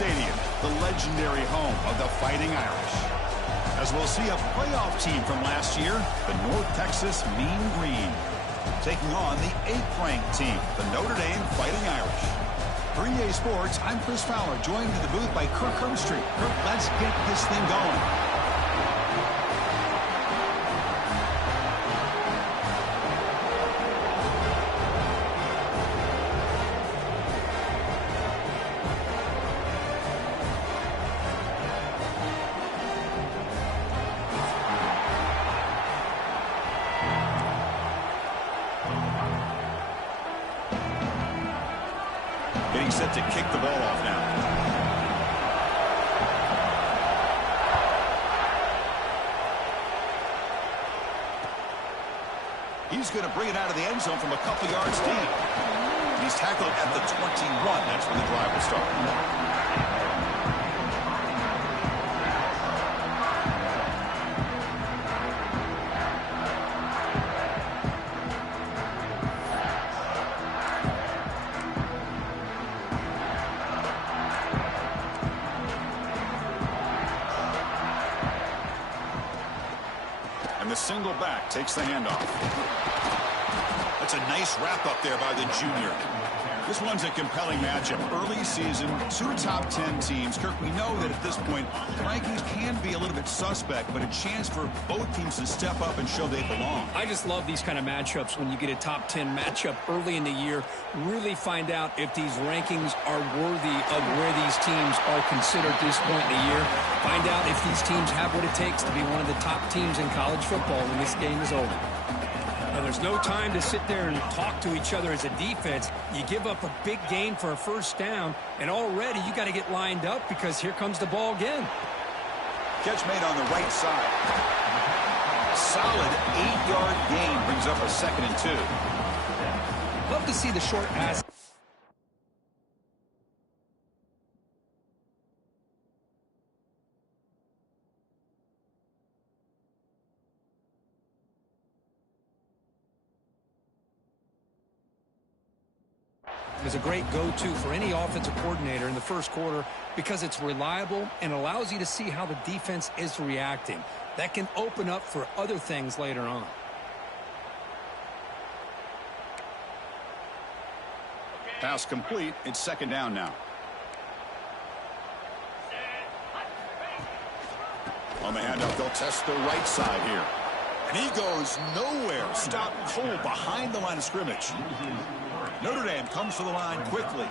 Stadium, the legendary home of the Fighting Irish. As we'll see a playoff team from last year, the North Texas Mean Green, taking on the 8th-ranked team, the Notre Dame Fighting Irish. For EA Sports, I'm Chris Fowler, joined in the booth by Kirk Herbstreit. Kirk, let's get this thing going. Getting set to kick the ball off now. He's going to bring it out of the end zone from a couple yards deep. He's tackled at the 21. That's when the drive will start. The single back takes the handoff. That's a nice wrap up there by the junior. This one's a compelling matchup. Early season, 2 top 10 teams. Kirk, we know that at this point, rankings can be a little bit suspect, but a chance for both teams to step up and show they belong. I just love these kind of matchups when you get a top 10 matchup early in the year. Really find out if these rankings are worthy of where these teams are considered at this point in the year. Find out if these teams have what it takes to be one of the top teams in college football when this game is over. Now, there's no time to sit there and talk to each other as a defense. You give up a big gain for a first down, and already you got to get lined up because here comes the ball again. Catch made on the right side. Solid 8-yard gain brings up a 2nd and 2. Love to see the short pass. Is a great go-to for any offensive coordinator in the first quarter because it's reliable and allows you to see how the defense is reacting. That can open up for other things later on. Pass complete. It's 2nd down now. On the handoff, they'll test the right side here. And he goes nowhere. Stopped cold behind the line of scrimmage. Notre Dame comes to the line quickly.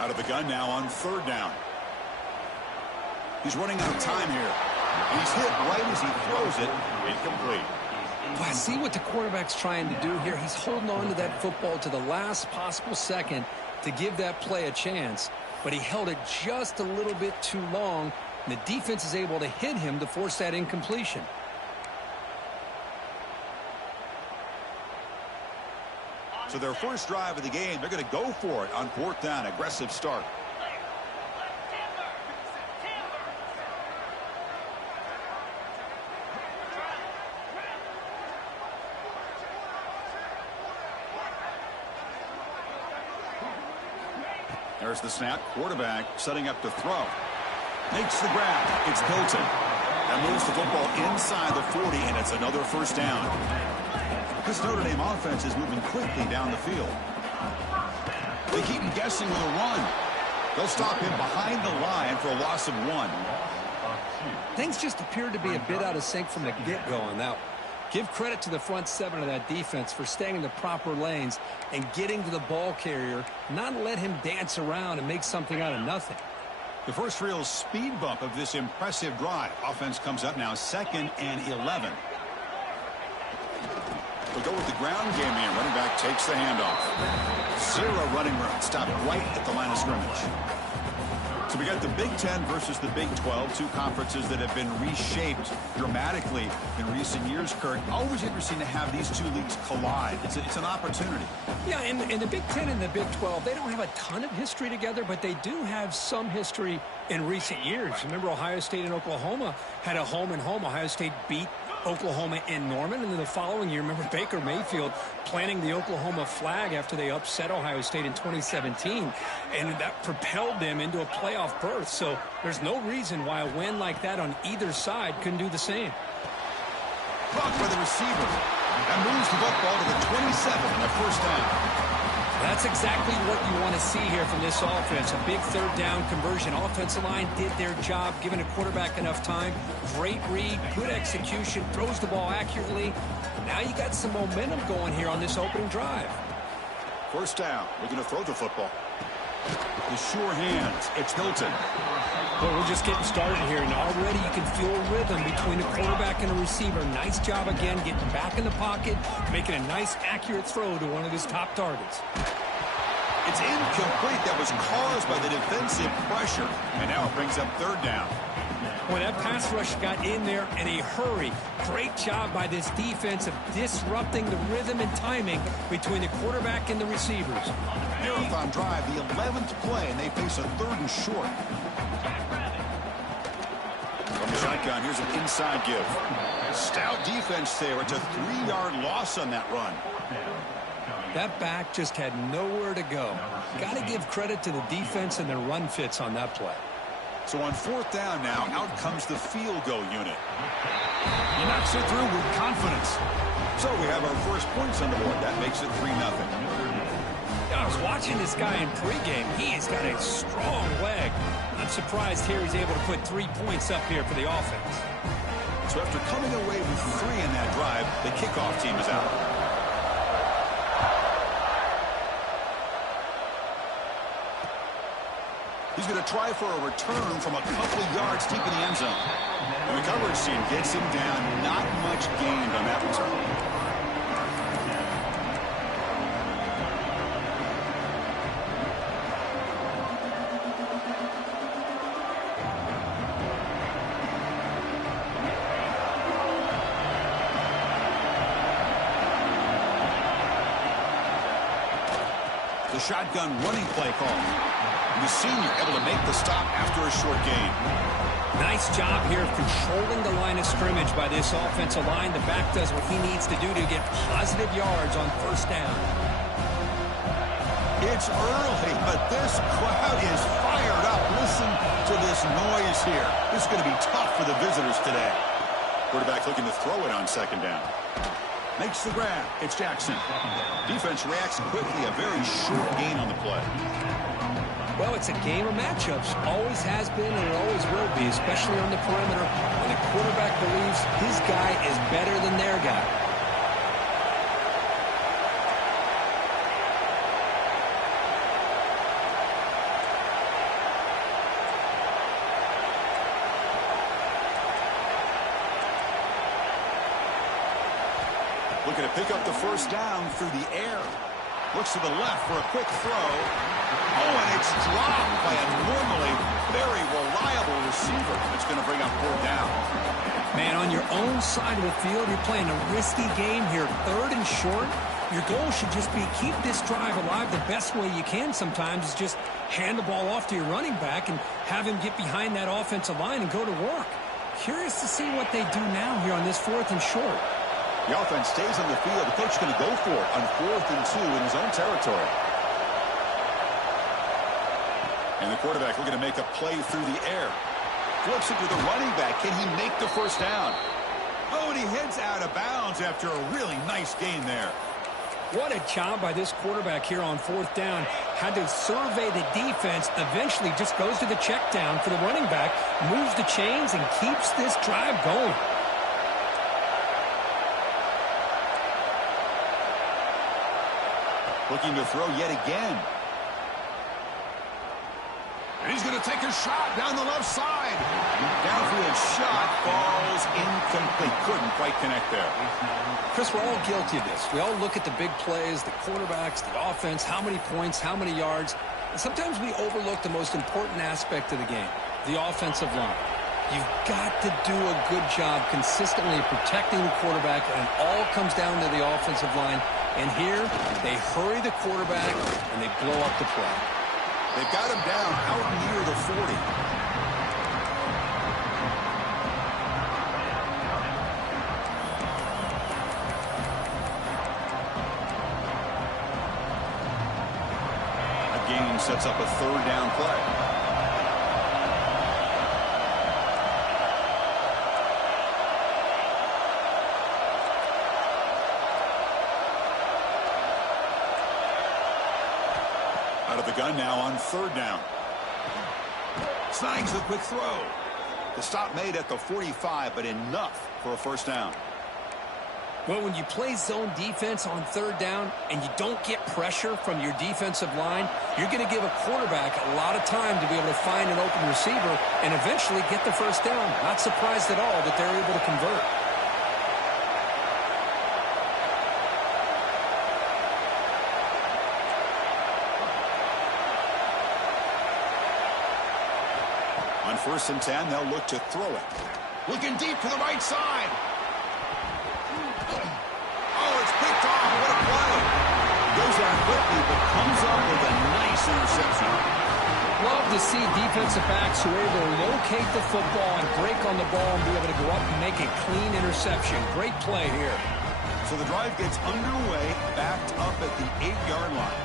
Out of the gun now on 3rd down. He's running out of time here. And he's hit right as he throws it. Incomplete. Well, I see what the quarterback's trying to do here. He's holding on to that football to the last possible second to give that play a chance. But he held it just a little bit too long. And the defense is able to hit him to force that incompletion. So their first drive of the game, they're going to go for it on 4th down. Aggressive start. There's the snap. Quarterback setting up to throw. Makes the grab. It's Hilton. That moves the football inside the 40, and it's another first down. This Notre Dame offense is moving quickly down the field. They keep him guessing with a run. They'll stop him behind the line for a loss of 1. Things just appeared to be a bit out of sync from the get-go on that one. Give credit to the front 7 of that defense for staying in the proper lanes and getting to the ball carrier, not let him dance around and make something out of nothing. The first real speed bump of this impressive drive. Offense comes up now 2nd and 11. We'll go with the ground game here. Running back takes the handoff. 0 running room. Stopped right at the line of scrimmage. So we got the Big Ten versus the Big 12, 2 conferences that have been reshaped dramatically in recent years, Kirk. Always interesting to have these 2 leagues collide. It's an opportunity. Yeah, and the Big Ten and the Big 12, they don't have a ton of history together, but they do have some history in recent years. Remember, Ohio State and Oklahoma had a home-and-home. Ohio State beat Oklahoma in Norman, and then the following year, remember Baker Mayfield planting the Oklahoma flag after they upset Ohio State in 2017, and that propelled them into a playoff berth. So there's no reason why a win like that on either side couldn't do the same. Blocked by the receiver, and moves the football to the 27 and a first down. That's exactly what you want to see here from this offense. A big third down conversion. Offensive line did their job, giving a quarterback enough time. Great read, good execution, throws the ball accurately. Now you got some momentum going here on this opening drive. First down. We're going to throw the football. The sure hands. It's Hilton. Well, we're just getting started here, and already you can feel a rhythm between the quarterback and the receiver. Nice job again getting back in the pocket, making a nice, accurate throw to one of his top targets. It's incomplete. That was caused by the defensive pressure, and now it brings up third down. When that pass rush got in there in a hurry, great job by this defense of disrupting the rhythm and timing between the quarterback and the receivers. Marathon drive, the 11th play, and they face a third and short. From the shotgun, here's an inside give. Stout defense there. It's a 3-yard loss on that run. That back just had nowhere to go. Got to give credit to the defense and their run fits on that play. So on fourth down now, out comes the field goal unit. He knocks it through with confidence. So we have our first points on the board. That makes it 3-0. I was watching this guy in pregame. He has got a strong leg. I'm surprised here he's able to put 3 points up here for the offense. So after coming away with 3 in that drive, the kickoff team is out. He's going to try for a return from a couple of yards deep in the end zone. And the coverage team gets him down. Not much gained on that return. The shotgun running play call. The senior able to make the stop after a short gain. Nice job here of controlling the line of scrimmage by this offensive line. The back does what he needs to do to get positive yards on first down. It's early, but this crowd is fired up. Listen to this noise here. This is going to be tough for the visitors today. Quarterback looking to throw it on second down. Makes the grab. It's Jackson. Defense reacts quickly. A very short gain on the play. Well, it's a game of matchups. Always has been and it always will be, especially on the perimeter. When the quarterback believes his guy is better than their guy. Looking to pick up the first down through the air. Looks to the left for a quick throw. Oh, and it's dropped by a normally very reliable receiver. It's going to bring up fourth down. Man, on your own side of the field, you're playing a risky game here. Third and short. Your goal should just be keep this drive alive the best way you can sometimes is just hand the ball off to your running back and have him get behind that offensive line and go to work. Curious to see what they do now here on this fourth and short. The offense stays on the field. The coach is going to go for it on 4th and 2 in his own territory. And the quarterback looking to make a play through the air. Flips it to the running back. Can he make the first down? Oh, and he heads out of bounds after a really nice gain there. What a job by this quarterback here on fourth down. Had to survey the defense. Eventually just goes to the check down for the running back. Moves the chains and keeps this drive going. Looking to throw yet again. And he's going to take a shot down the left side. Downfield shot falls incomplete. Couldn't quite connect there. Chris, we're all guilty of this. We all look at the big plays, the quarterbacks, the offense, how many points, how many yards. And sometimes we overlook the most important aspect of the game, the offensive line. You've got to do a good job consistently protecting the quarterback, and it all comes down to the offensive line. And here, they hurry the quarterback, and they blow up the play. They've got him down out near the 40. sets up a third down play. Out of the gun now on third down. Snags the quick throw. The stop made at the 45, but enough for a first down. Well, when you play zone defense on third down and you don't get pressure from your defensive line, you're going to give a quarterback a lot of time to be able to find an open receiver and eventually get the first down. Not surprised at all that they're able to convert. On 1st and 10, they'll look to throw it. Looking deep to the right side. Oh, it's picked off. What a play. Goes down quickly, but comes up with a nice interception. Love to see defensive backs who are able to locate the football and break on the ball and be able to go up and make a clean interception. Great play here. So the drive gets underway, backed up at the 8-yard line.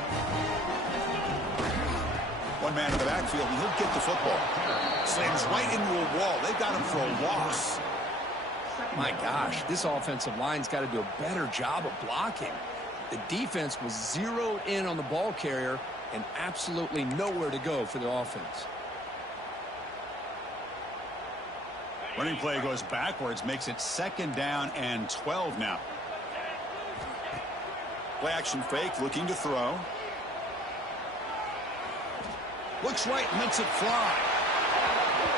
One man in the backfield, and he'll get the football. Slams right into a wall. They've got him for a loss. My gosh, this offensive line's got to do a better job of blocking. The defense was zeroed in on the ball carrier and absolutely nowhere to go for the offense. Running play goes backwards, makes it 2nd down and 12 now. Play action fake, looking to throw. Looks right, lets it fly.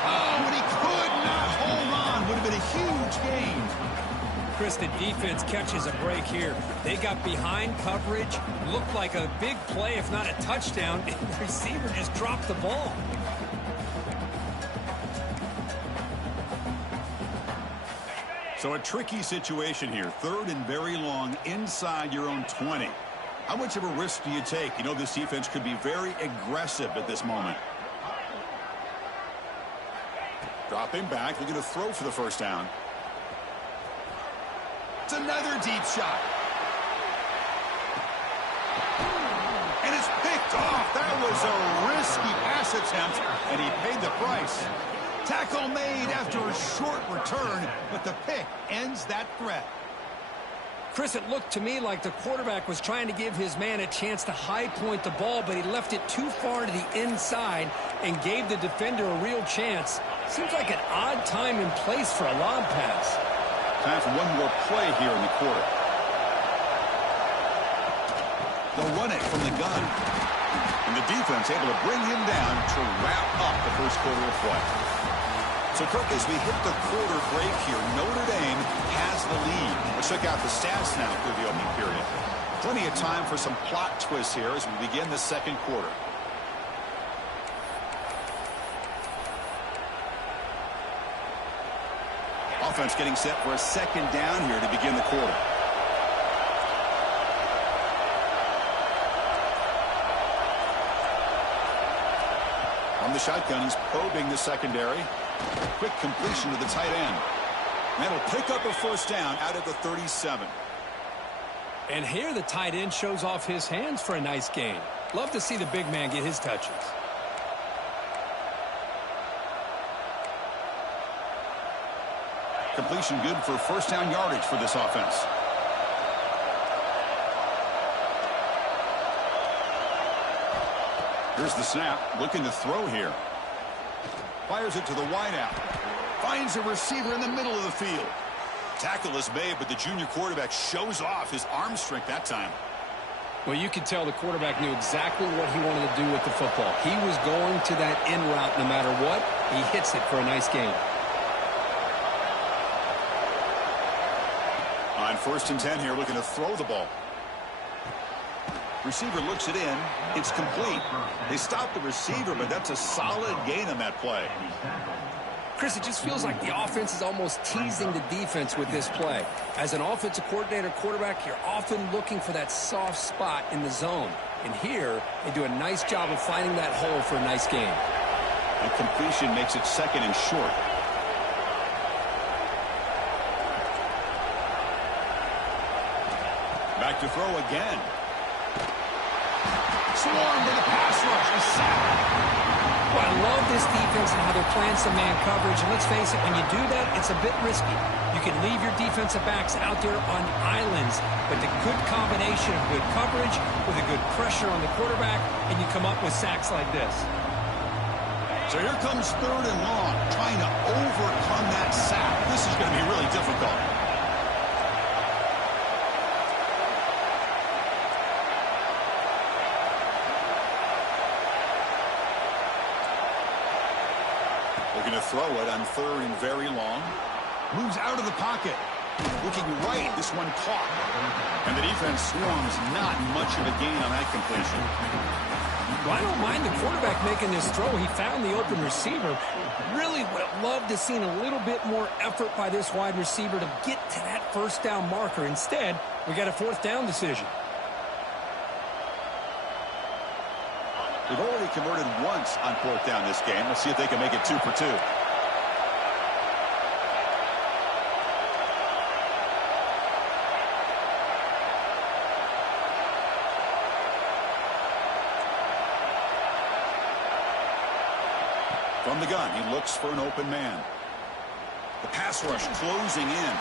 Oh, and he could not hold on. Would have been a huge gain. Chris, the defense catches a break here. They got behind coverage, looked like a big play, if not a touchdown, and the receiver just dropped the ball. So a tricky situation here. 3rd and very long inside your own 20. How much of a risk do you take? You know this defense could be very aggressive at this moment. Dropping back, looking to throw for the first down. It's another deep shot. And it's picked off. That was a risky pass attempt, and he paid the price. Tackle made after a short return, but the pick ends that threat. Chris, it looked to me like the quarterback was trying to give his man a chance to high point the ball, but he left it too far to the inside and gave the defender a real chance. Seems like an odd time and place for a lob pass. Time for one more play here in the quarter. They'll run it from the gun. And the defense able to bring him down to wrap up the first quarter of play. So, Kirk, as we hit the quarter break here, Notre Dame has the lead. Let's check out the stats now through the opening period. Plenty of time for some plot twists here as we begin the second quarter. Offense getting set for a 2nd down here to begin the quarter. On the shotgun, he's probing the secondary. Quick completion to the tight end. And that'll pick up a first down out at the 37. And here the tight end shows off his hands for a nice gain. Love to see the big man get his touches. Completion good for first down yardage for this offense. Here's the snap, looking to throw here. Fires it to the wideout. Finds a receiver in the middle of the field. Tackle is made, but the junior quarterback shows off his arm strength that time. Well, you could tell the quarterback knew exactly what he wanted to do with the football. He was going to that in route no matter what. He hits it for a nice gain. On 1st and 10 here, looking to throw the ball. Receiver looks it in. It's complete. They stopped the receiver, but that's a solid gain on that play. Chris, it just feels like the offense is almost teasing the defense with this play. As an offensive coordinator, quarterback, you're often looking for that soft spot in the zone. And here, they do a nice job of finding that hole for a nice gain. And completion makes it 2nd and short. Back to throw again. swarmed in the pass rush. A sack. Well, I love this defense and how they're playing some man coverage. And let's face it, when you do that, it's a bit risky. You can leave your defensive backs out there on islands, but the good combination of good coverage with a good pressure on the quarterback, and you come up with sacks like this. So here comes 3rd and long, trying to overcome that sack. This is going to be really difficult. They're going to throw it on 3rd and very long. Moves out of the pocket. Looking right, this one caught. And the defense swarms, not much of a gain on that completion. Well, I don't mind the quarterback making this throw. He found the open receiver. Really would have loved to seen a little bit more effort by this wide receiver to get to that first down marker. Instead, we got a 4th down decision. They've already converted once on 4th down this game. Let's see if they can make it 2 for 2. From the gun, he looks for an open man. The pass rush closing in.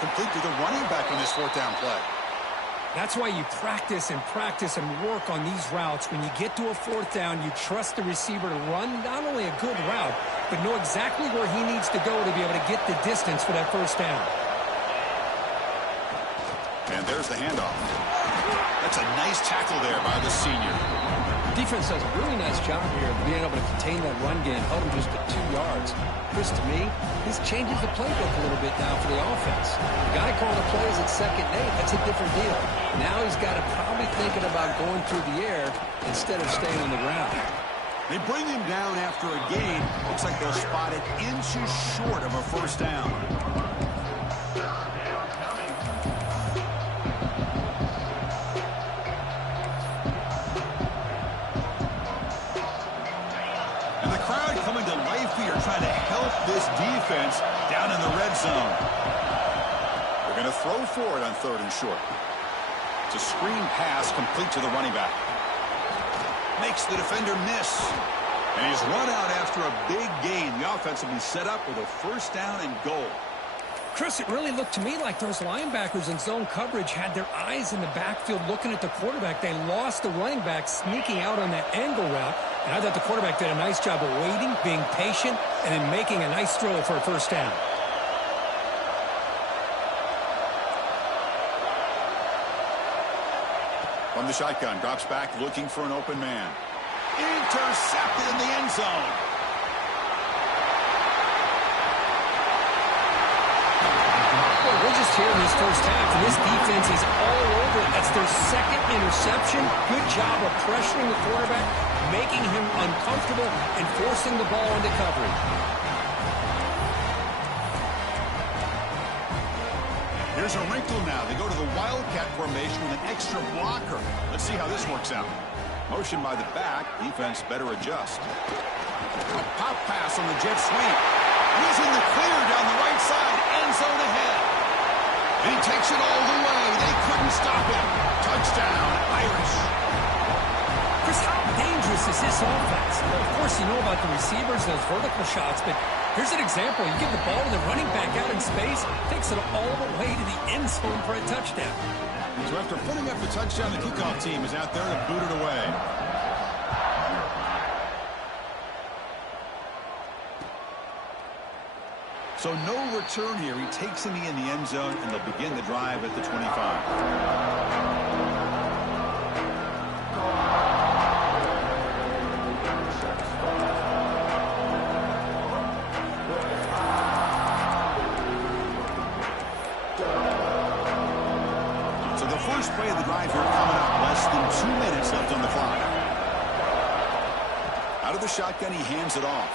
Complete to the running back on this 4th down play. That's why you practice and work on these routes. When you get to a 4th down, you trust the receiver to run not only a good route, but know exactly where he needs to go to be able to get the distance for that first down. And there's the handoff. That's a nice tackle there by the senior. Defense does a really nice job here of being able to contain that run game, held him just at 2 yards. Chris, to me, this changes the playbook a little bit now for the offense. The guy calling the plays at 2nd and 8, that's a different deal. Now he's got to probably thinking about going through the air instead of staying on the ground. They bring him down after a gain. Looks like they'll spot it inches short of a first down. Trying to help this defense down in the red zone. They're going to throw for it on 3rd and short. It's a screen pass complete to the running back. Makes the defender miss. And he's run out after a big gain. The offense will be set up with a first down and goal. Chris, it really looked to me like those linebackers in zone coverage had their eyes in the backfield looking at the quarterback. They lost the running back sneaking out on that angle route. And I thought the quarterback did a nice job of waiting, being patient, and then making a nice throw for a first down. From the shotgun, drops back looking for an open man. Intercepted in the end zone. We're just here in this first half, and this defense is all over it. That's their 2nd interception. Good job of pressuring the quarterback, making him uncomfortable, and forcing the ball into coverage. Here's a wrinkle now. They go to the Wildcat formation with an extra blocker. Let's see how this works out. Motion by the back. Defense better adjust. A pop pass on the jet sweep. He's in the clear down the right side. End zone ahead. He takes it all the way. They couldn't stop him. Touchdown, Irish. Chris, how dangerous is this offense? Well, of course, you know about the receivers, those vertical shots, but here's an example. You give the ball to the running back out in space, takes it all the way to the end zone for a touchdown. So after putting up the touchdown, the kickoff team is out there to boot it away. So no return here. He takes him in the end zone, and they'll begin the drive at the 25. First play of the drive here coming up. Less than 2 minutes left on the clock. Out of the shotgun, he hands it off.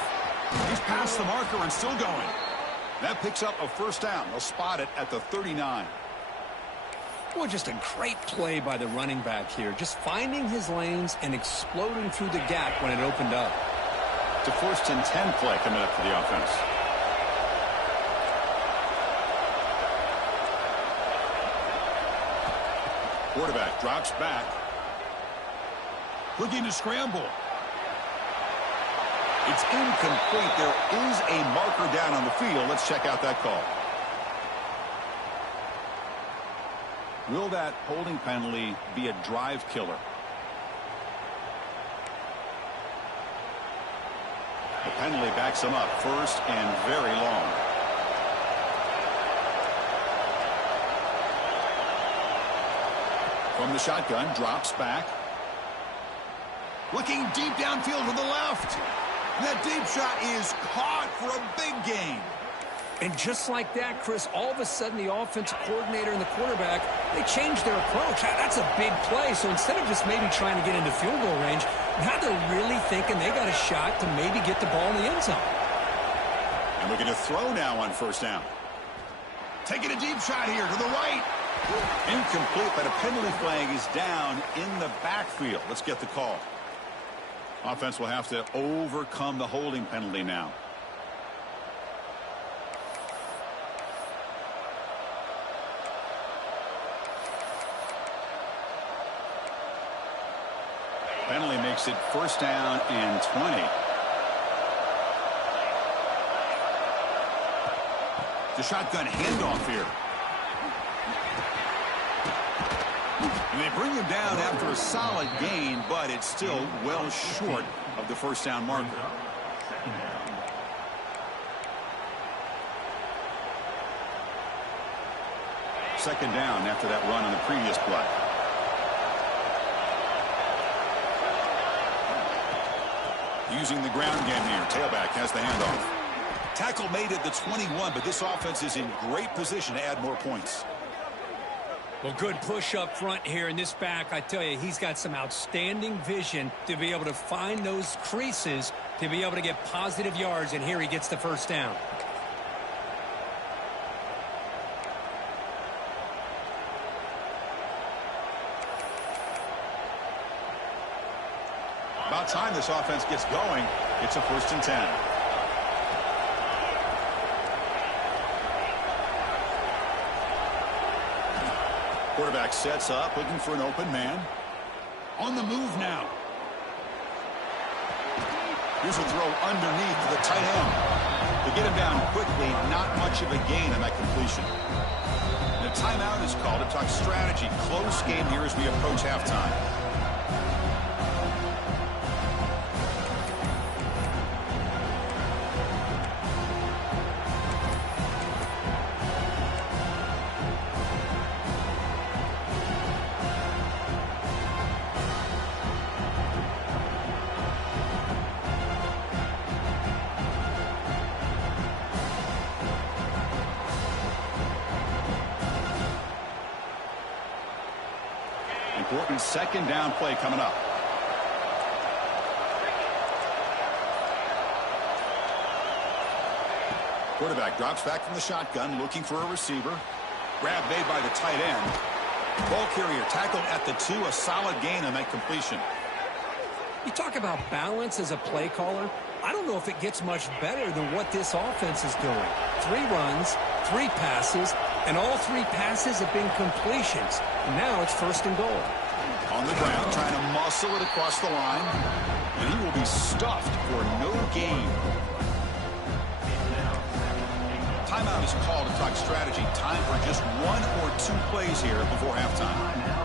He's past the marker and still going. That picks up a first down. They'll spot it at the 39. Boy, just a great play by the running back here. Just finding his lanes and exploding through the gap when it opened up. It's a 1st and 10 play coming up for the offense. Quarterback drops back. Looking to scramble. It's incomplete. There is a marker down on the field. Let's check out that call. Will that holding penalty be a drive killer? The penalty backs him up first and very long. From the shotgun, drops back. Looking deep downfield to the left. That deep shot is caught for a big gain. And just like that, Chris, all of a sudden the offensive coordinator and the quarterback, they changed their approach. That's a big play. So instead of just maybe trying to get into field goal range, now they're really thinking they got a shot to maybe get the ball in the end zone. And looking to throw now on first down. Taking a deep shot here to the right. Incomplete, but a penalty flag is down in the backfield. Let's get the call. Offense will have to overcome the holding penalty now. Penalty makes it first down and 20. The shotgun handoff here. And they bring him down after a solid gain, but it's still well short of the first down marker. Second down after that run on the previous play. Using the ground game here. Tailback has the handoff. Tackle made at the 21, but this offense is in great position to add more points. Well, good push up front here in this back. I tell you, he's got some outstanding vision to be able to find those creases, to be able to get positive yards, and here he gets the first down. About time this offense gets going. It's a first and 10. Quarterback sets up, looking for an open man. On the move now. Here's a throw underneath to the tight end. To get him down quickly, not much of a gain on that completion. And a timeout is called to talk strategy. Close game here as we approach halftime. Important second down play coming up. Quarterback drops back from the shotgun, looking for a receiver. Grab made by the tight end. Ball carrier tackled at the 2, a solid gain on that completion. You talk about balance as a play caller. I don't know if it gets much better than what this offense is doing. 3 runs, 3 passes, and all 3 passes have been completions. And now it's first and goal. On the ground, trying to muscle it across the line. And he will be stuffed for no gain. Timeout is called to talk strategy. Time for just 1 or 2 plays here before halftime.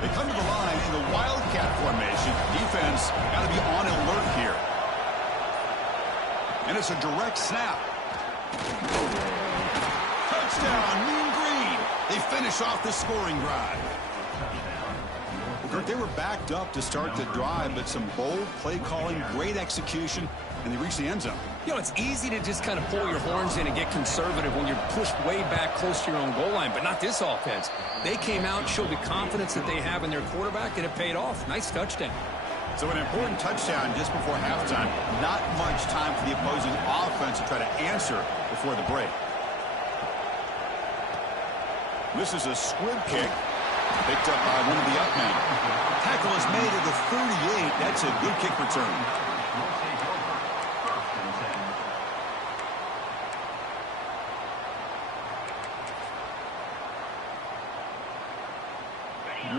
They come to the line in the Wildcat formation. Defense got to be on alert here. And it's a direct snap. Touchdown, Mean Green. They finish off the scoring drive. They were backed up to start the drive, but some bold play calling, great execution, and they reached the end zone. You know, it's easy to just kind of pull your horns in and get conservative when you're pushed way back close to your own goal line, but not this offense. They came out, showed the confidence that they have in their quarterback, and it paid off. Nice touchdown. So an important touchdown just before halftime. Not much time for the opposing offense to try to answer before the break. This is a squib kick. Picked up by one of the up men. Tackle is made at the 38. That's a good kick return.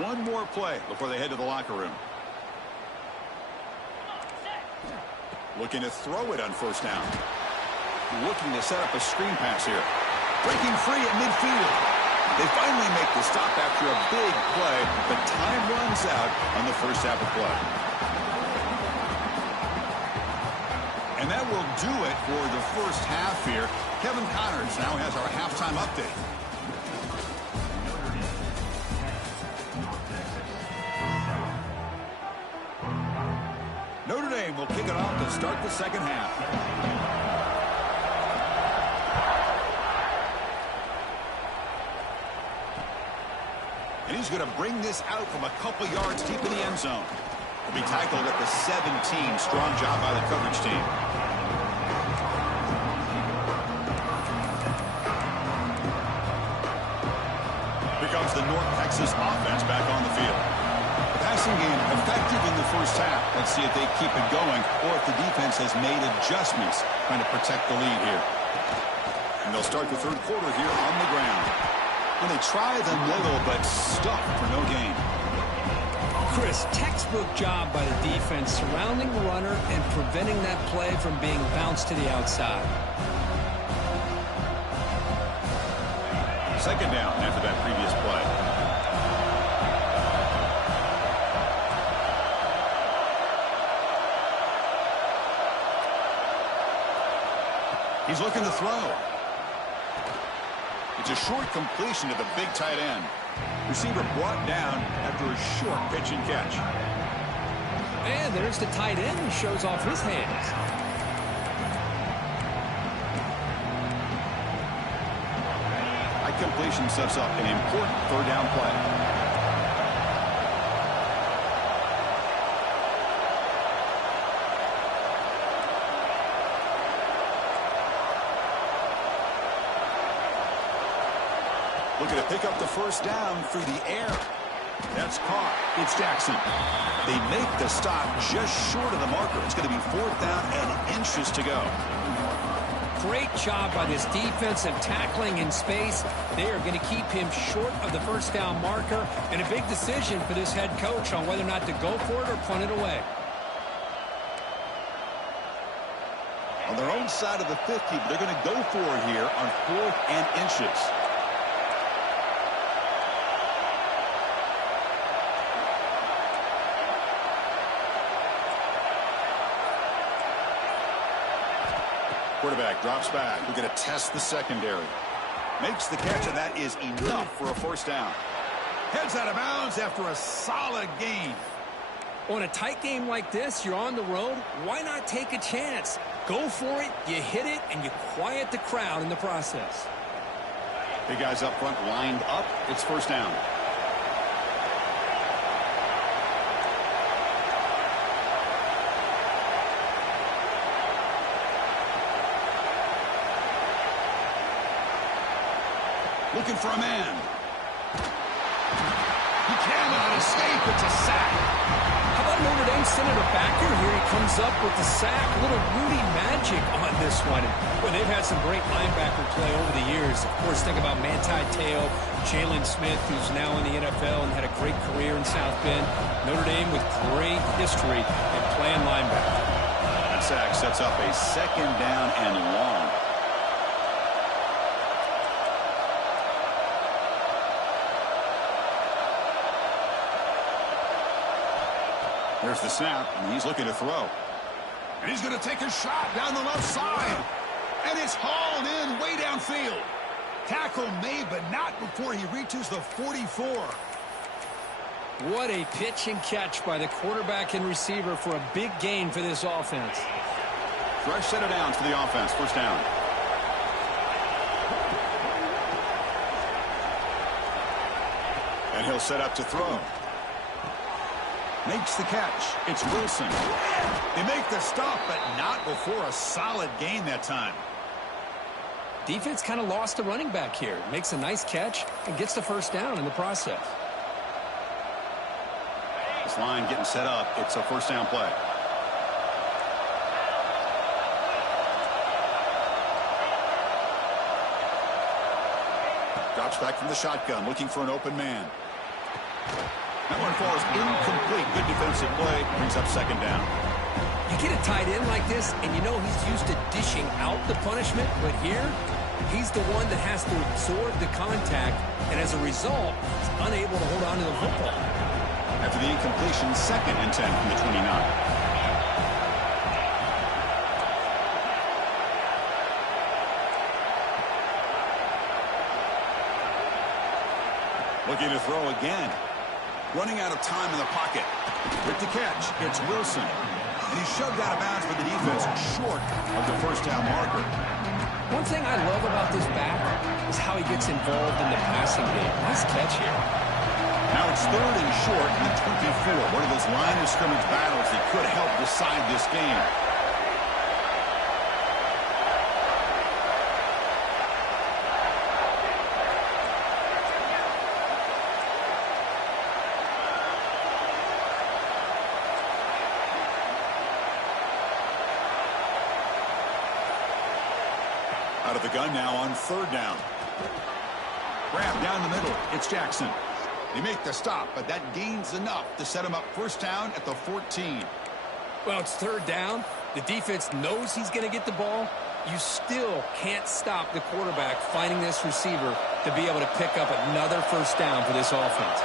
One more play before they head to the locker room. Looking to throw it on first down. Looking to set up a screen pass here. Breaking free at midfield. They finally make the stop after a big play, but time runs out on the first half of play. And that will do it for the first half here. Kevin Connors now has our halftime update. Notre Dame will kick it off to start the second half. And he's going to bring this out from a couple yards deep in the end zone. He'll be tackled at the 17. Strong job by the coverage team. Here comes the North Texas offense back on the field. The passing game effective in the first half. Let's see if they keep it going or if the defense has made adjustments trying to protect the lead here. And they'll start the third quarter here on the ground. And they try the middle, but stuck for no gain. Chris, textbook job by the defense surrounding the runner and preventing that play from being bounced to the outside. Second down after that previous play. He's looking to throw. It's a short completion to the big tight end. Receiver brought down after a short pitch and catch. And there's the tight end who shows off his hands. That completion sets up an important third down play. Looking to pick up the first down through the air. That's caught. It's Jackson. They make the stop just short of the marker. It's going to be fourth down and inches to go. Great job by this defensive tackling in space. They are going to keep him short of the first down marker. And a big decision for this head coach on whether or not to go for it or punt it away. On their own side of the 50, but they're going to go for it here on fourth and inches. Quarterback drops back. We're going to test the secondary. Makes the catch, and that is enough for a first down. Heads out of bounds after a solid gain. On a tight game like this, you're on the road. Why not take a chance? Go for it, you hit it, and you quiet the crowd in the process. Big guys up front lined up. It's first down. Looking for a man. He cannot escape. It's a sack. How about Notre Dame sending a backer? Here he comes up with the sack. A little Rudy magic on this one. Well, they've had some great linebacker play over the years. Of course, think about Manti Te'o, Jalen Smith, who's now in the NFL and had a great career in South Bend. Notre Dame with great history in playing linebacker. That sack sets up a second down and long. There's the snap, and he's looking to throw. And he's going to take a shot down the left side. And it's hauled in way downfield. Tackle made, but not before he reaches the 44. What a pitch and catch by the quarterback and receiver for a big gain for this offense. Fresh set of downs for the offense. First down. And he'll set up to throw. Makes the catch. It's Wilson. They make the stop, but not before a solid gain that time. Defense kind of lost the running back here. Makes a nice catch and gets the first down in the process. This line getting set up. It's a first down play. Drops back from the shotgun, looking for an open man. That one falls incomplete. Good defensive play. Brings up second down. You get a tight end like this, and you know he's used to dishing out the punishment, but here, he's the one that has to absorb the contact, and as a result, he's unable to hold on to the football. After the incompletion, 2nd and 10 from the 29. Looking to throw again. Running out of time in the pocket. With the catch, it's Wilson. And he's shoved out of bounds by the defense short of the first down marker. One thing I love about this back is how he gets involved in the passing game. Nice catch here. Now it's 3rd and short in the 24. One of those line of scrimmage battles that could help decide this game. Out of the gun now on 3rd down. Grab down the middle. It's Jackson. They make the stop, but that gains enough to set him up first down at the 14. Well, it's 3rd down. The defense knows he's going to get the ball. You still can't stop the quarterback finding this receiver to be able to pick up another first down for this offense.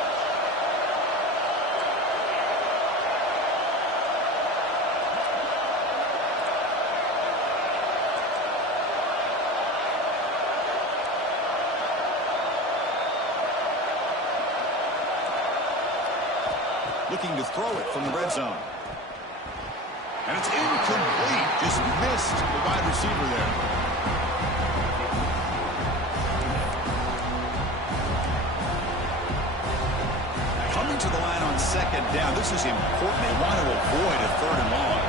Looking to throw it from the red zone. And it's incomplete. Just missed the wide receiver there. Coming to the line on 2nd down. This is important. They want to avoid a 3rd and long.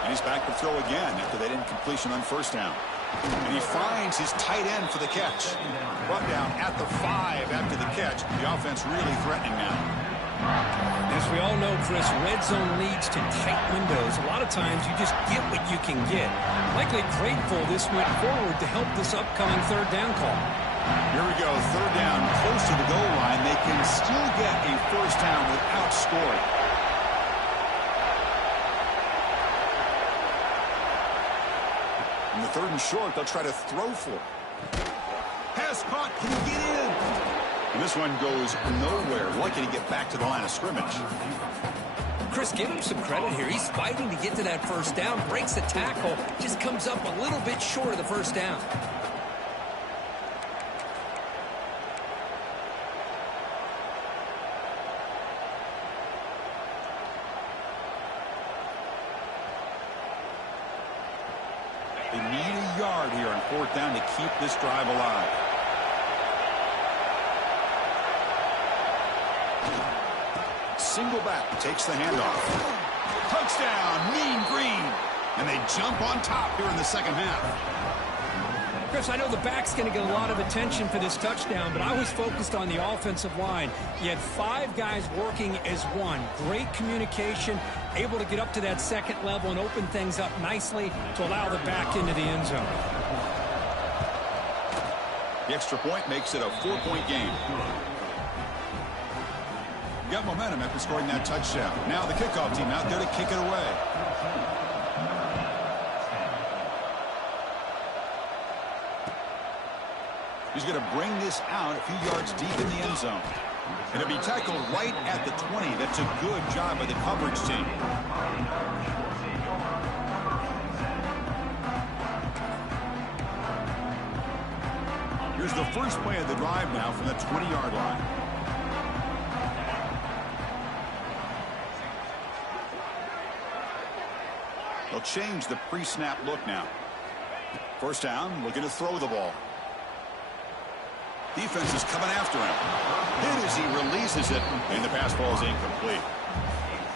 And he's back to throw again after that incompletion on first down. And he finds his tight end for the catch. Brought down at the 5 after the catch. The offense really threatening now. As we all know, Chris, red zone leads to tight windows. A lot of times you just get what you can get. Likely grateful this went forward to help this upcoming 3rd down call. Here we go. 3rd down, close to the goal line. They can still get a first down without scoring. In the 3rd and short, they'll try to throw for it. Pass caught. Can he get in? And this one goes nowhere. Lucky to get back to the line of scrimmage. Chris, give him some credit here. He's fighting to get to that first down. Breaks the tackle. Just comes up a little bit short of the first down. They need a yard here on 4th down to keep this drive alive. Single back, takes the handoff. Touchdown, Mean Green. And they jump on top here in the second half. Chris, I know the back's going to get a lot of attention for this touchdown, but I was focused on the offensive line. You had 5 guys working as one. Great communication, able to get up to that 2nd level and open things up nicely to allow the back into the end zone. The extra point makes it a 4-point game. Got momentum after scoring that touchdown. Now the kickoff team out there to kick it away. He's going to bring this out a few yards deep in the end zone. And it'll be tackled right at the 20. That's a good job by the coverage team. Here's the first play of the drive now from the 20-yard line. They'll change the pre-snap look now. First down, looking to throw the ball. Defense is coming after him. Hit as he releases it, and the pass ball is incomplete.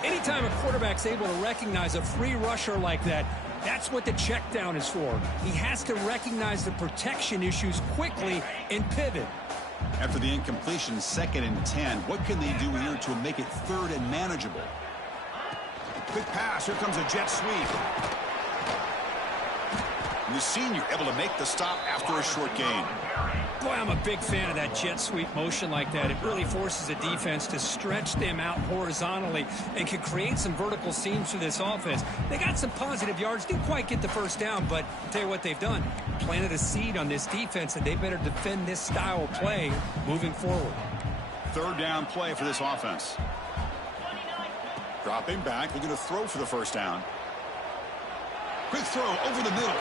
Anytime a quarterback's able to recognize a free rusher like that, that's what the check down is for. He has to recognize the protection issues quickly and pivot. After the incompletion, 2nd and 10. What can they do here to make it 3rd and manageable? Quick pass. Here comes a jet sweep. And the senior able to make the stop after a short gain. Boy, I'm a big fan of that jet sweep motion like that. It really forces a defense to stretch them out horizontally and can create some vertical seams for this offense. They got some positive yards, didn't quite get the first down, but I'll tell you what they've done. Planted a seed on this defense, and they better defend this style of play moving forward. 3rd down play for this offense. Dropping back, they're going to throw for the first down. Quick throw over the middle.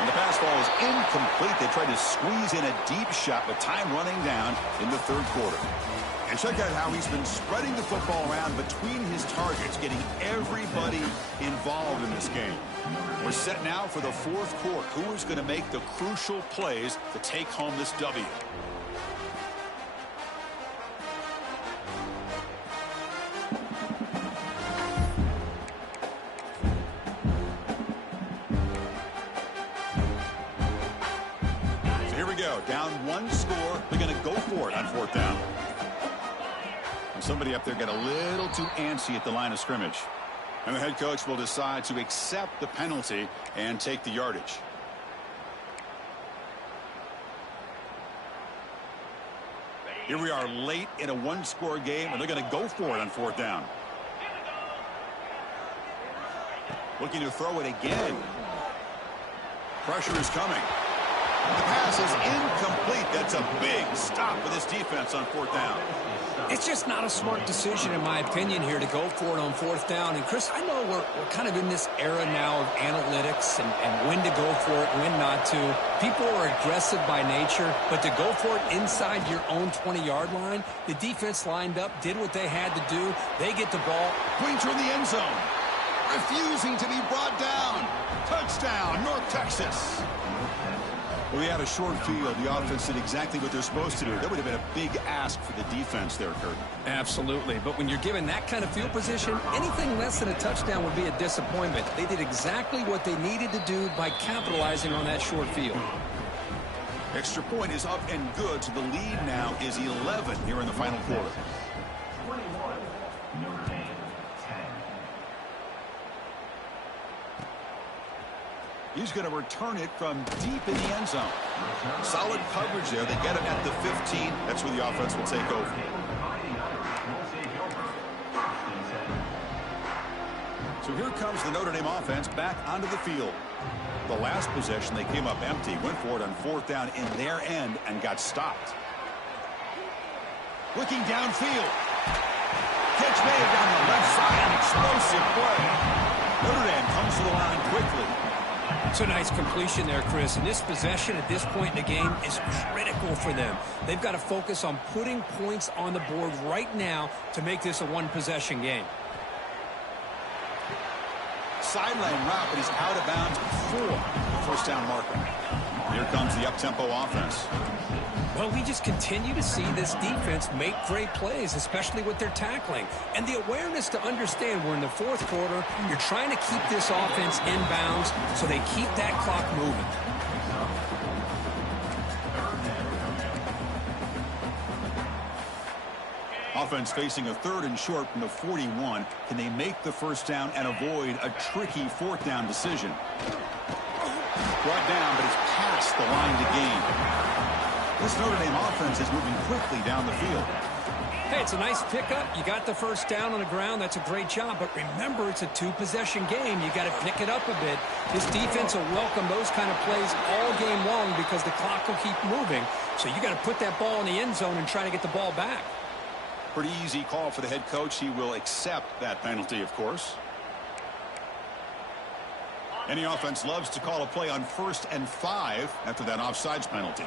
And the pass ball is incomplete. They tried to squeeze in a deep shot with time running down in the 3rd quarter. And check out how he's been spreading the football around between his targets, getting everybody involved in this game. We're set now for the 4th quarter. Who is going to make the crucial plays to take home this W? Down 1 score. They're going to go for it on 4th down. And somebody up there got a little too antsy at the line of scrimmage. And the head coach will decide to accept the penalty and take the yardage. Here we are late in a 1-score game, and they're going to go for it on 4th down. Looking to throw it again. Pressure is coming. The pass is incomplete. That's a big stop for this defense on 4th down. It's just not a smart decision, in my opinion, here to go for it on 4th down. And, Chris, I know we're kind of in this era now of analytics and when to go for it, when not to. People are aggressive by nature, but to go for it inside your own 20-yard line, the defense lined up, did what they had to do. They get the ball. Pointer in the end zone. Refusing to be brought down. Touchdown, North Texas. Well, they had a short field. The offense did exactly what they're supposed to do. That would have been a big ask for the defense there, Kurt. Absolutely. But when you're given that kind of field position, anything less than a touchdown would be a disappointment. They did exactly what they needed to do by capitalizing on that short field. Extra point is up and good, so the lead now is 11 here in the final quarter. He's going to return it from deep in the end zone. Solid coverage there. They get him at the 15. That's where the offense will take over. So here comes the Notre Dame offense back onto the field. The last possession, they came up empty, went for it on 4th down in their end and got stopped. Looking downfield. Catch made down the left side. An explosive play. Notre Dame comes to the line quickly. It's a nice completion there, Chris. And this possession at this point in the game is critical for them. They've got to focus on putting points on the board right now to make this a one-possession game. Sideline route, but he's out of bounds for the first down marker. Here comes the up-tempo offense. Well, we just continue to see this defense make great plays, especially with their tackling. And the awareness to understand we're in the 4th quarter, you're trying to keep this offense in bounds so they keep that clock moving. Offense facing a 3rd and short from the 41. Can they make the first down and avoid a tricky 4th down decision? Brought down, but it's past the line to gain. This Notre Dame offense is moving quickly down the field. Hey, it's a nice pickup. You got the first down on the ground. That's a great job. But remember, it's a 2-possession game. You got to pick it up a bit. This defense will welcome those kind of plays all game long because the clock will keep moving. So you got to put that ball in the end zone and try to get the ball back. Pretty easy call for the head coach. He will accept that penalty, of course. Any offense loves to call a play on 1st and 5 after that offsides penalty.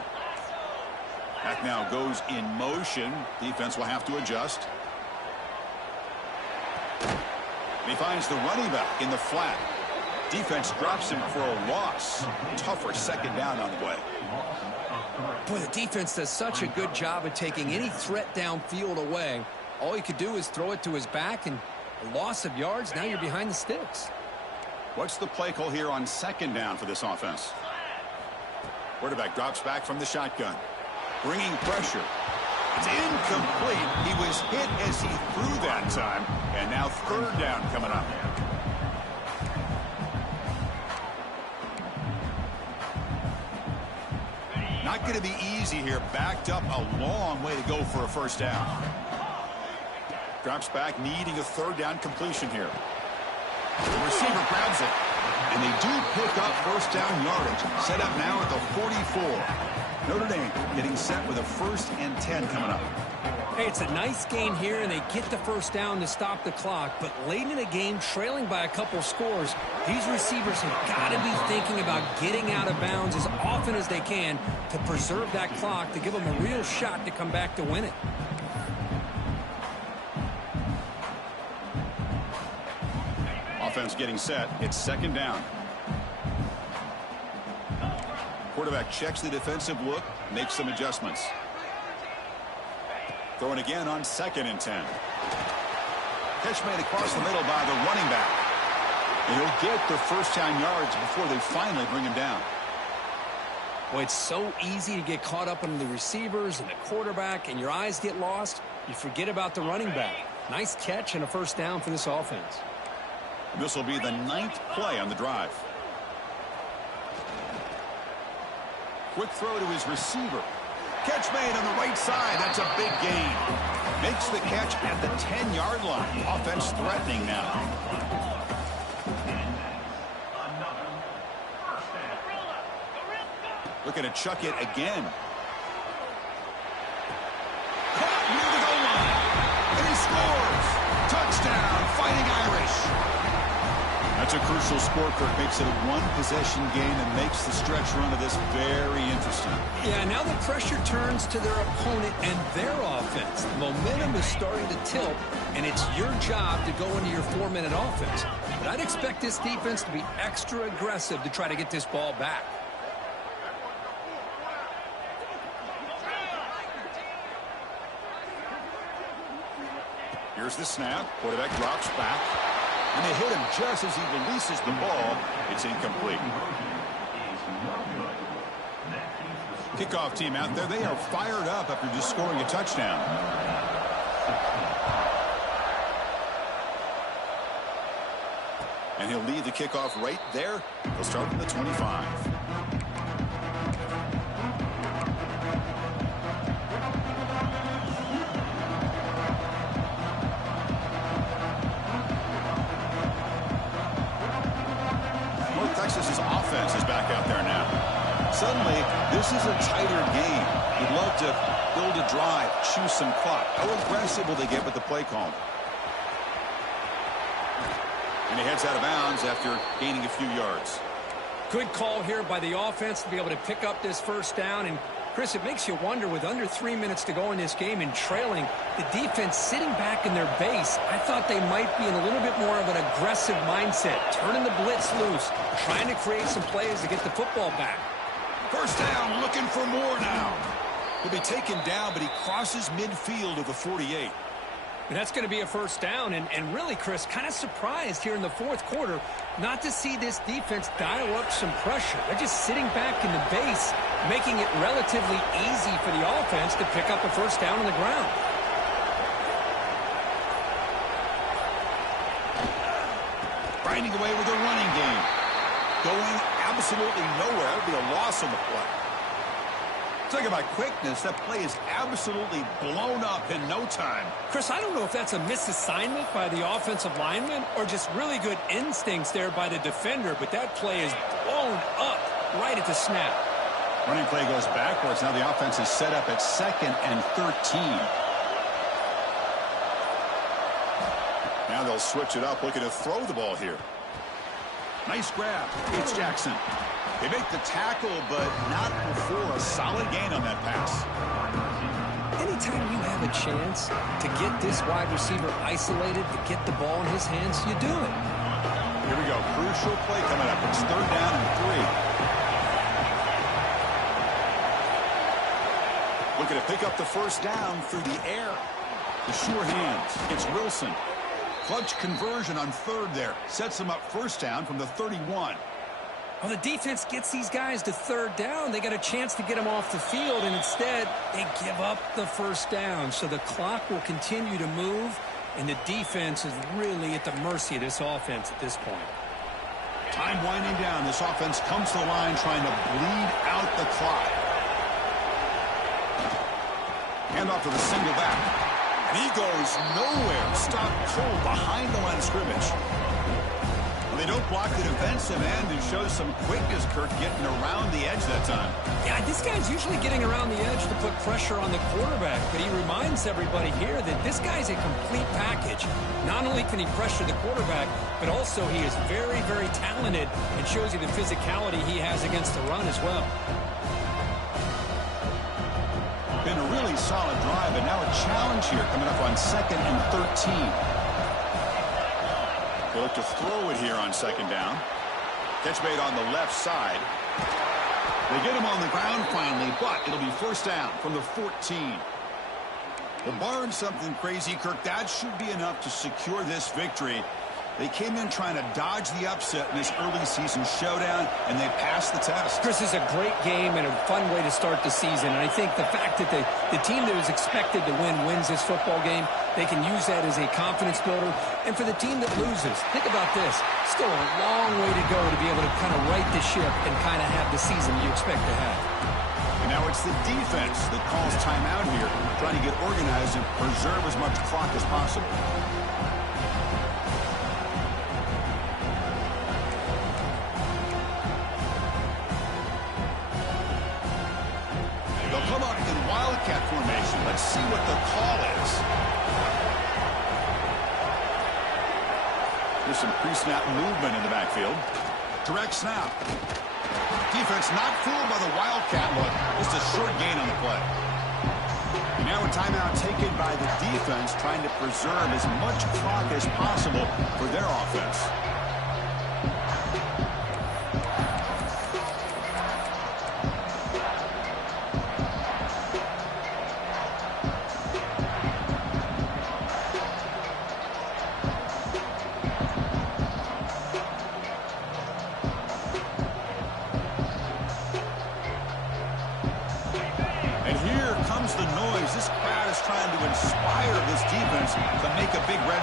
That now goes in motion. Defense will have to adjust. He finds the running back in the flat. Defense drops him for a loss. Tougher second down on the way. Boy, the defense does such a good job of taking any threat downfield away. All he could do is throw it to his back, and a loss of yards, now you're behind the sticks. What's the play call here on second down for this offense? Quarterback drops back from the shotgun. Bringing pressure. It's incomplete. He was hit as he threw that time. And now third down coming up. Not going to be easy here. Backed up a long way to go for a first down. Drops back, needing a third down completion here. The receiver grabs it. And they do pick up first down yardage. Set up now at the 44. Notre Dame getting set with a 1st and 10 coming up. Hey, it's a nice gain here, and they get the first down to stop the clock. But late in the game, trailing by a couple scores, these receivers have got to be thinking about getting out of bounds as often as they can to preserve that clock, to give them a real shot to come back to win it. Offense getting set. It's second down. Quarterback checks the defensive look, makes some adjustments. Throwing again on 2nd and 10. Catch made across the middle by the running back. And he'll get the first down yards before they finally bring him down. Boy, it's so easy to get caught up in the receivers and the quarterback, and your eyes get lost. You forget about the running back. Nice catch and a first down for this offense. This will be the 9th play on the drive. Quick throw to his receiver. Catch made on the right side. That's a big gain. Makes the catch at the 10-yard line. Offense threatening now. Looking to chuck it again. Caught near the goal line. And he scores. Touchdown, Fighting Irish. That's a crucial score, Kirk. Makes it a one-possession game and makes the stretch run of this very interesting. Yeah, now the pressure turns to their opponent and their offense. The momentum is starting to tilt, and it's your job to go into your 4-minute offense. But I'd expect this defense to be extra aggressive to try to get this ball back. Here's the snap. Quarterback drops back. And they hit him just as he releases the ball. It's incomplete. Kickoff team out there. They are fired up after just scoring a touchdown. And he'll lead the kickoff right there. He'll start from the 25. Texas's offense is back out there now. Suddenly, this is a tighter game. You'd love to build a drive, choose some clock. How aggressive will they get with the play call? And he heads out of bounds after gaining a few yards. Good call here by the offense to be able to pick up this first down. And, Chris, it makes you wonder, with under 3 minutes to go in this game and trailing, the defense sitting back in their base, I thought they might be in a little bit more of an aggressive mindset, turning the blitz loose, trying to create some plays to get the football back. First down, looking for more now. He'll be taken down, but he crosses midfield of the 48. And that's going to be a first down. And really, Chris, kind of surprised here in the fourth quarter not to see this defense dial up some pressure. They're just sitting back in the base, making it relatively easy for the offense to pick up a first down on the ground. Grinding away with a running game. Going absolutely nowhere. It'll be a loss on the play. Talk about quickness. That play is absolutely blown up in no time. Chris, I don't know if that's a misassignment by the offensive lineman or just really good instincts there by the defender, but that play is blown up right at the snap. Running play goes backwards. Now the offense is set up at 2nd and 13. Now they'll switch it up, looking to throw the ball here. Nice grab. It's Jackson. They make the tackle, but not before a solid gain on that pass. Anytime you have a chance to get this wide receiver isolated, to get the ball in his hands, you do it. Here we go. Crucial play coming up. It's 3rd down and 3. Looking to pick up the 1st down through the air. The sure hands. It's Wilson. Clutch conversion on 3rd there. Sets them up 1st down from the 31. Well, the defense gets these guys to 3rd down. They got a chance to get them off the field, and instead they give up the 1st down. So the clock will continue to move, and the defense is really at the mercy of this offense at this point. Time winding down. This offense comes to the line trying to bleed out the clock. Hand off to the single back. And he goes nowhere. Stopped cold behind the line of scrimmage. Well, they don't block the defensive end and show some quickness, Kirk, getting around the edge that time. Yeah, this guy's usually getting around the edge to put pressure on the quarterback, but he reminds everybody here that this guy's a complete package. Not only can he pressure the quarterback, but also he is very, very talented and shows you the physicality he has against the run as well. Been a really solid drive, and now a challenge here coming up on 2nd and 13. They look to throw it here on 2nd down. Catch made on the left side. They get him on the ground finally, but it'll be 1st down from the 14. Well, barring something crazy, Kirk, that should be enough to secure this victory. They came in trying to dodge the upset in this early season showdown, and they passed the test. Chris, is a great game and a fun way to start the season. And I think the fact that the team that was expected to win wins this football game, they can use that as a confidence builder. And for the team that loses, think about this. Still a long way to go to be able to kind of right the ship and kind of have the season you expect to have. And now it's the defense that calls timeout here, trying to get organized and preserve as much clock as possible. Wildcat formation. Let's see what the call is. There's some pre-snap movement in the backfield. Direct snap. Defense not fooled by the Wildcat look. Just a short gain on the play. And now a timeout taken by the defense, trying to preserve as much clock as possible for their offense.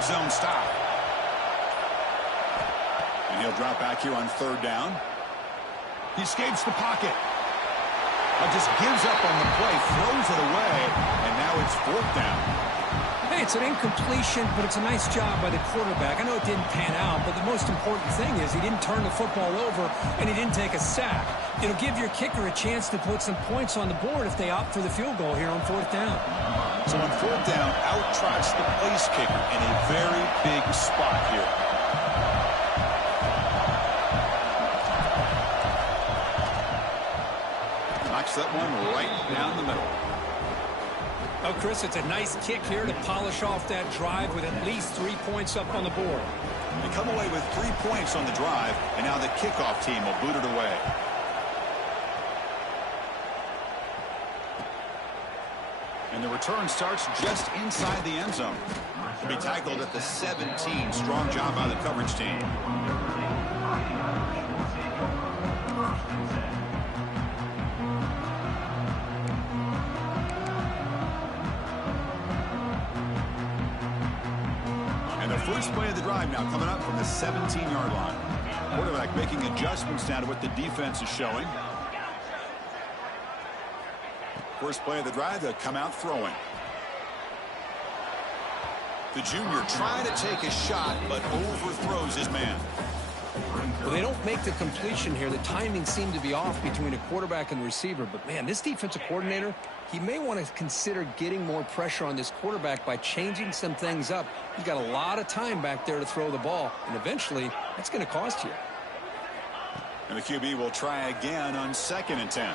Zone stop. And he'll drop back here on 3rd down. He escapes the pocket. Just gives up on the play, throws it away, and now it's 4th down. Hey, it's an incompletion, but it's a nice job by the quarterback. I know it didn't pan out, but the most important thing is he didn't turn the football over, and he didn't take a sack. It'll give your kicker a chance to put some points on the board if they opt for the field goal here on 4th down. So on 4th down, out trots the place kicker in a very big spot here. Knocks that one right down the middle. Oh, Chris, it's a nice kick here to polish off that drive with at least 3 points up on the board. They come away with 3 points on the drive, and now the kickoff team will boot it away. And the return starts just inside the end zone. To be tackled at the 17. Strong job by the coverage team. And the first play of the drive now coming up from the 17-yard line. Quarterback making adjustments now to what the defense is showing. First play of the drive, they'll come out throwing. The junior trying to take a shot, but overthrows his man. Well, they don't make the completion here. The timing seemed to be off between a quarterback and receiver. But, man, this defensive coordinator, he may want to consider getting more pressure on this quarterback by changing some things up. He's got a lot of time back there to throw the ball, and eventually that's going to cost you. And the QB will try again on 2nd and 10.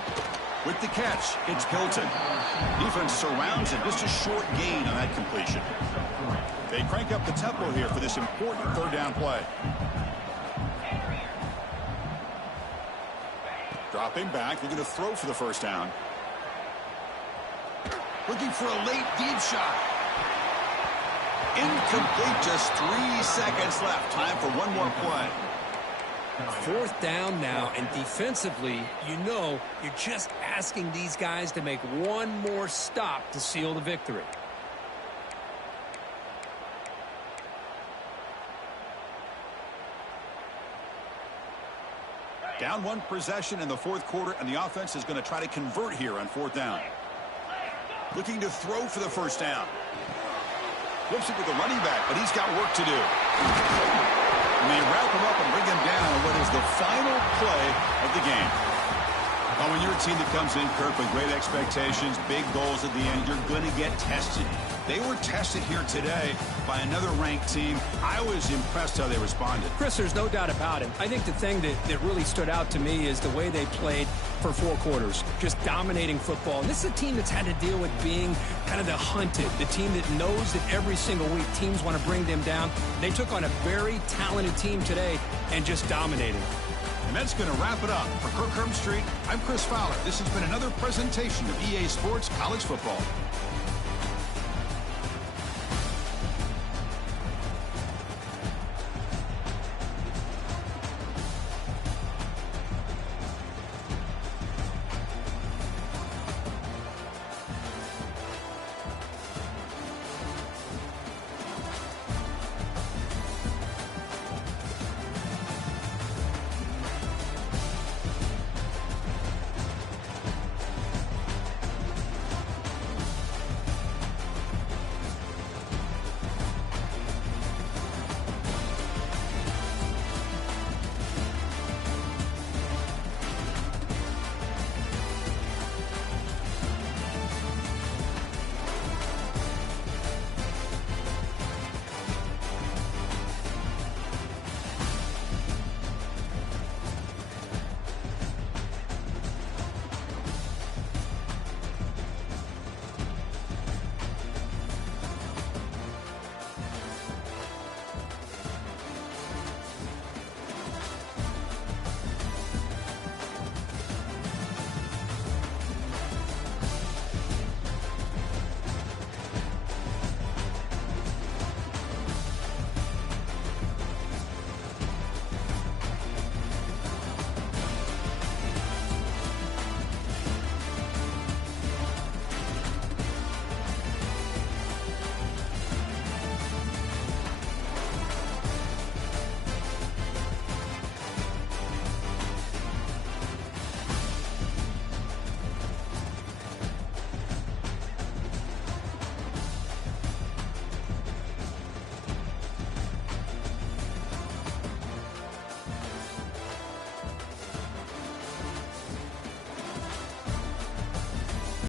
With the catch, it's Hilton. Defense surrounds him. Just a short gain on that completion. They crank up the tempo here for this important 3rd down play. Dropping back, looking to throw for the first down. Looking for a late deep shot. Incomplete, just 3 seconds left. Time for one more play. Fourth down now, and defensively, you know you're just asking these guys to make one more stop to seal the victory. Down one possession in the fourth quarter, and the offense is going to try to convert here on fourth down. Looking to throw for the first down. Flips it with the running back, but he's got work to do. And they wrap him up and bring him down on what is the final play of the game. Well, when you're a team that comes in, Kirk, with great expectations, big goals at the end, you're going to get tested. They were tested here today by another ranked team. I was impressed how they responded. Chris, there's no doubt about it. I think the thing that really stood out to me is the way they played for 4 quarters, just dominating football. And this is a team that's had to deal with being kind of the hunted, the team that knows that every single week teams want to bring them down. They took on a very talented team today and just dominated. And that's going to wrap it up. For Kirk Street, I'm Chris Fowler. This has been another presentation of EA Sports College Football.